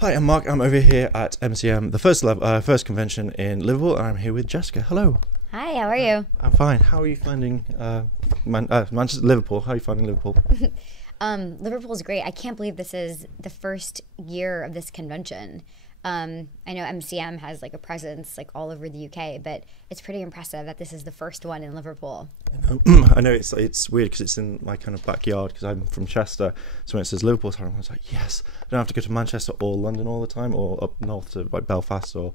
Hi, I'm Mark. I'm over here at MCM, the first convention in Liverpool, and I'm here with Jessica. Hello. Hi, how are you? I'm fine. How are you finding Liverpool? How are you finding Liverpool? Liverpool's great. I can't believe this is the first year of this convention. I know MCM has like a presence like all over the UK, but it's pretty impressive that this is the first one in Liverpool. I know it's weird because it's in my kind of backyard because I'm from Chester, so when it says Liverpool, I was like, yes, I don't have to go to Manchester or London all the time, or up north to like Belfast or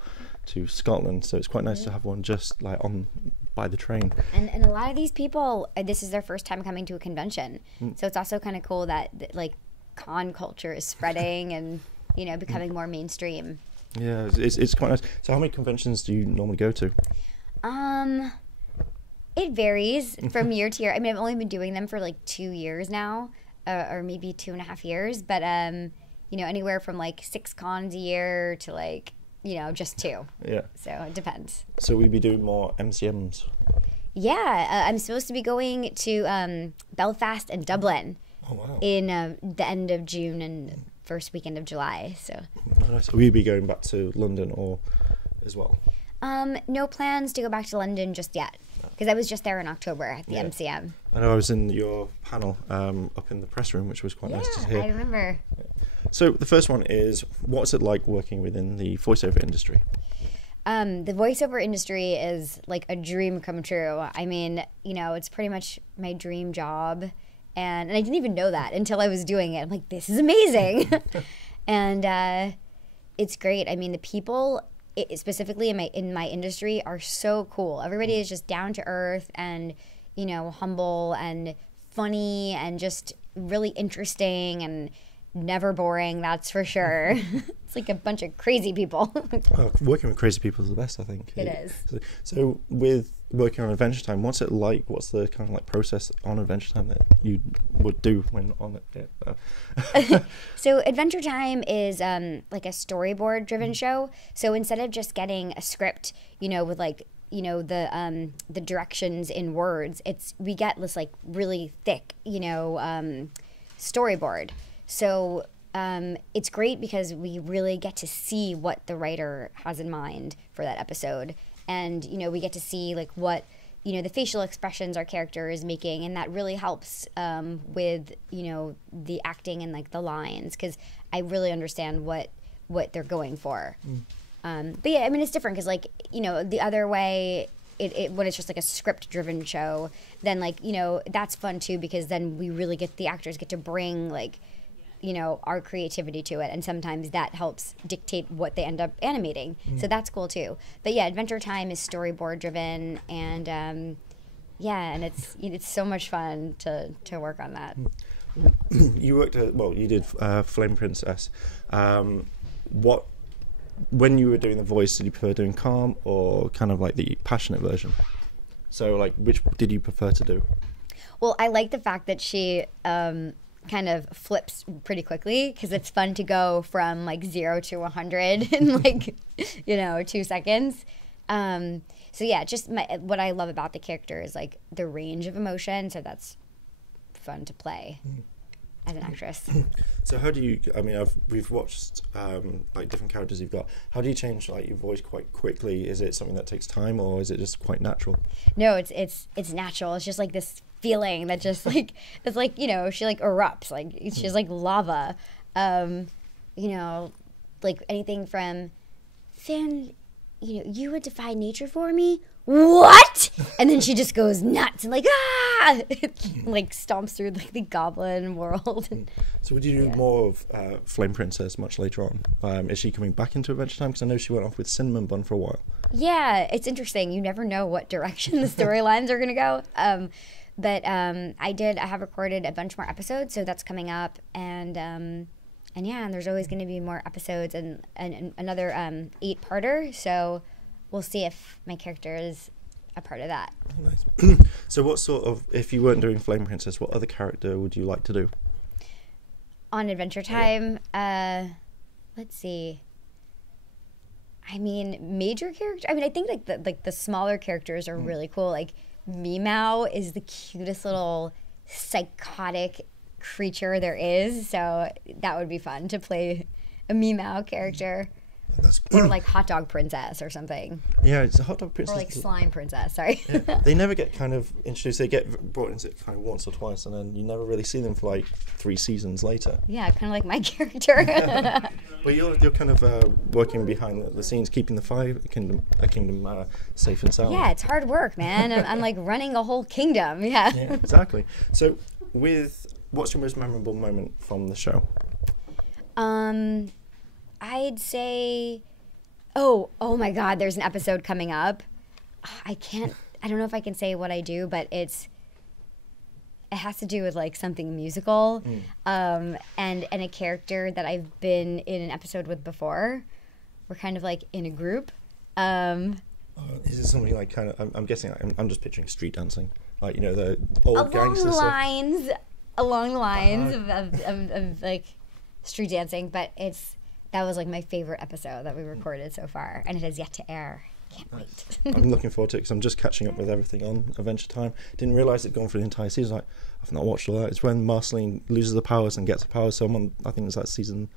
to Scotland. So it's quite nice to have one just like on by the train. And a lot of these people, this is their first time coming to a convention, so it's also kind of cool that like con culture is spreading and becoming more mainstream. Yeah, it's quite nice. So how many conventions do you normally go to? It varies from year to year. I mean, I've only been doing them for like 2 years now, or maybe 2.5 years. But anywhere from like 6 cons a year to like just 2. Yeah. So it depends. So we'd be doing more MCMs. Yeah, I'm supposed to be going to Belfast and Dublin. Oh wow. In the end of June and first weekend of July. So. Nice. Will you be going back to London or as well? No plans to go back to London just yet, because I was just there in October at the MCM. I know I was in your panel up in the press room, which was quite nice to hear. Yeah, I remember. So the first one is, what's it like working within the voiceover industry? The voiceover industry is like a dream come true. I mean, it's pretty much my dream job. And I didn't even know that until I was doing it. I'm like, this is amazing. And it's great. I mean, the people, specifically in my industry, are so cool. Everybody is just down to earth and, humble and funny and just really interesting and never boring, that's for sure. It's like a bunch of crazy people. Working with crazy people is the best, I think. It is. So with working on Adventure Time, what's it like? What's the kind of like process on Adventure Time that you would do when on it? Yeah. So Adventure Time is like a storyboard driven show. So instead of just getting a script, with like the directions in words, we get this like really thick storyboard. So it's great because we really get to see what the writer has in mind for that episode. And, we get to see like what, the facial expressions our character is making. And that really helps with, the acting and like the lines, because I really understand what they're going for. But yeah, I mean, it's different because like, the other way, when it's just like a script driven show, then like, that's fun too, because then we really the actors get to bring like, our creativity to it, and sometimes that helps dictate what they end up animating. So that's cool too. But yeah, Adventure Time is storyboard driven, and and it's so much fun to work on that. You worked you did Flame Princess. When you were doing the voice, did you prefer doing calm or kind of like the passionate version? So like, which did you prefer to do? Well, I like the fact that she kind of flips pretty quickly, because it's fun to go from like 0 to 100 in like 2 seconds. So yeah, just what I love about the character is like the range of emotion, so that's fun to play as an actress. So how do you, we've watched like different characters you've got, how do you change like your voice quite quickly? Is it something that takes time, or is it just quite natural? No, it's natural. It's just like this feeling that just like, it's like, she like erupts, like she's like lava. Like anything from, Finn, you would defy nature for me? What? And then she just goes nuts and like, like stomps through like the goblin world. So would you do more of Flame Princess much later on? Is she coming back into Adventure Time? Because I know she went off with Cinnamon Bun for a while. Yeah, it's interesting. You never know what direction the storylines are going to go. But I have recorded a bunch more episodes, so that's coming up. And there's always going to be more episodes and another 8-parter. So we'll see if my character is a part of that. Oh, nice. So what sort of, if you weren't doing Flame Princess, what other character would you like to do? On Adventure Time, let's see. I mean, major character. I mean, I think like the smaller characters are really cool. Like Meow is the cutest little psychotic creature there is. So that would be fun to play a Meow character. That's Or like hot dog princess or something. Yeah, it's a hot dog princess. Or like slime princess, sorry. Yeah, they never get kind of introduced. They get brought into it kind of once or twice, and then you never really see them for like 3 seasons later. Yeah, kind of like my character. But you're kind of working behind the scenes, keeping the kingdom safe and sound. Yeah, it's hard work, man. I'm like running a whole kingdom. Yeah. Yeah, exactly. So, what's your most memorable moment from the show? I'd say, oh my God, there's an episode coming up. I don't know if I can say what I do, but it has to do with like something musical, and a character that I've been in an episode with before. We're kind of like in a group. Is it something like kind of? I'm guessing. I'm just picturing street dancing, like the old gangster stuff. Along the lines of like street dancing, but that was like my favorite episode that we recorded so far, and it has yet to air. Can't wait. I'm looking forward to it because I'm just catching up with everything on Adventure Time. Didn't realise it'd gone through the entire season. Like, I've not watched all that. It's when Marceline loses the powers and gets the powers. So I think it's like season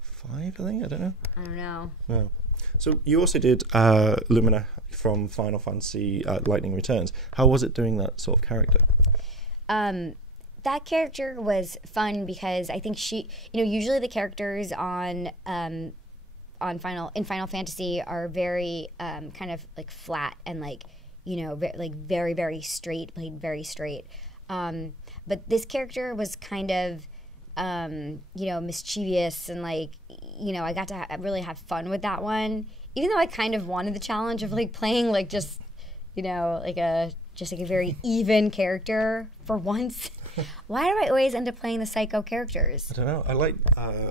5. I think, I don't know. I don't know. No. So you also did Lumina from Final Fantasy Lightning Returns. How was it doing that sort of character? That character was fun because I think she, usually the characters on Final Fantasy are very kind of like flat and like very very straight, played very straight. But this character was kind of mischievous and like I got to really have fun with that one. Even though I kind of wanted the challenge of like playing like just like a very even character for once. Why do I always end up playing the psycho characters? I don't know. I like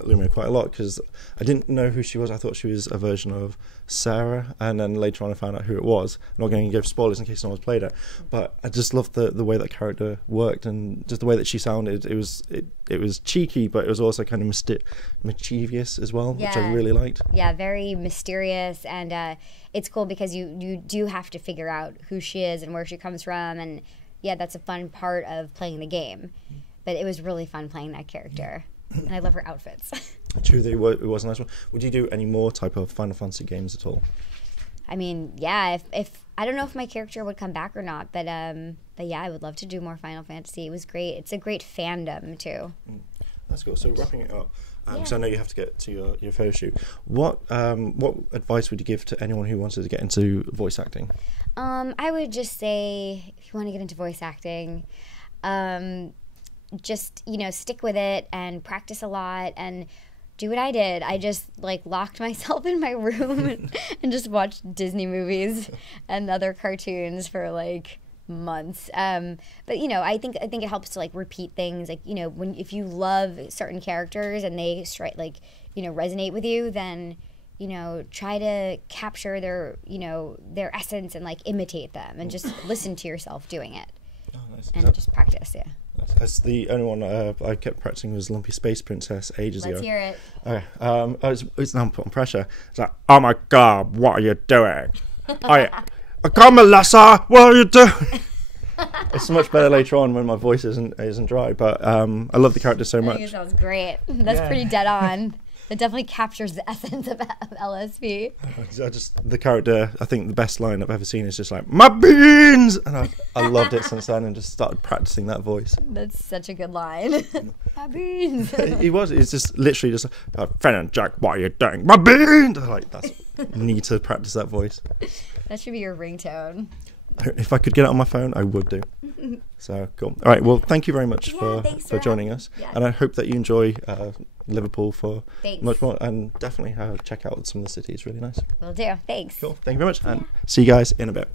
Lumina quite a lot because I didn't know who she was. I thought she was a version of Sarah, and then later on I found out who it was. I'm not going to give spoilers in case no one's played it, but I just loved the way that character worked and just the way that she sounded. It was cheeky, but it was also kind of mischievous as well, which I really liked. Yeah, very mysterious, and it's cool because you do have to figure out who she is and where she comes from, and yeah, that's a fun part of playing the game. But it was really fun playing that character. And I love her outfits. True, it was a nice one. Would you do any more type of Final Fantasy games at all? I mean, yeah, if I don't know if my character would come back or not, but yeah, I would love to do more Final Fantasy. It was great. It's a great fandom, too. That's cool. So wrapping it up, because I know you have to get to your photo shoot. What advice would you give to anyone who wanted to get into voice acting? I would just say, if you want to get into voice acting, just stick with it and practice a lot and do what I did. I just like locked myself in my room and just watched Disney movies and other cartoons for like months. But I think it helps to like repeat things. Like if you love certain characters and they resonate with you, then try to capture their essence and like imitate them and just listen to yourself doing it. Oh, nice. And just practice. Yeah. That's the only one I kept practicing was Lumpy Space Princess ages ago. Let's hear it. Okay. It's now putting pressure. It's like, oh my God, what are you doing? Come, Melissa, what are you doing? It's much better later on when my voice isn't dry. But I love the character so much. I think it sounds great. That's pretty dead on. It definitely captures the essence of LSP. The character, I think the best line I've ever seen is just like, my beans! And I loved it since then and just started practicing that voice. That's such a good line. My beans! It's just literally just, Fenn and Jack, what are you doing? My beans! Need to practice that voice. That should be your ringtone. If I could get it on my phone, I would do. So, cool. All right, well, thank you very much for joining us. Yeah. And I hope that you enjoy Liverpool for much more. And definitely check out some of the city. It's really nice. Will do. Thanks. Cool. Thank you very much. And see you guys in a bit.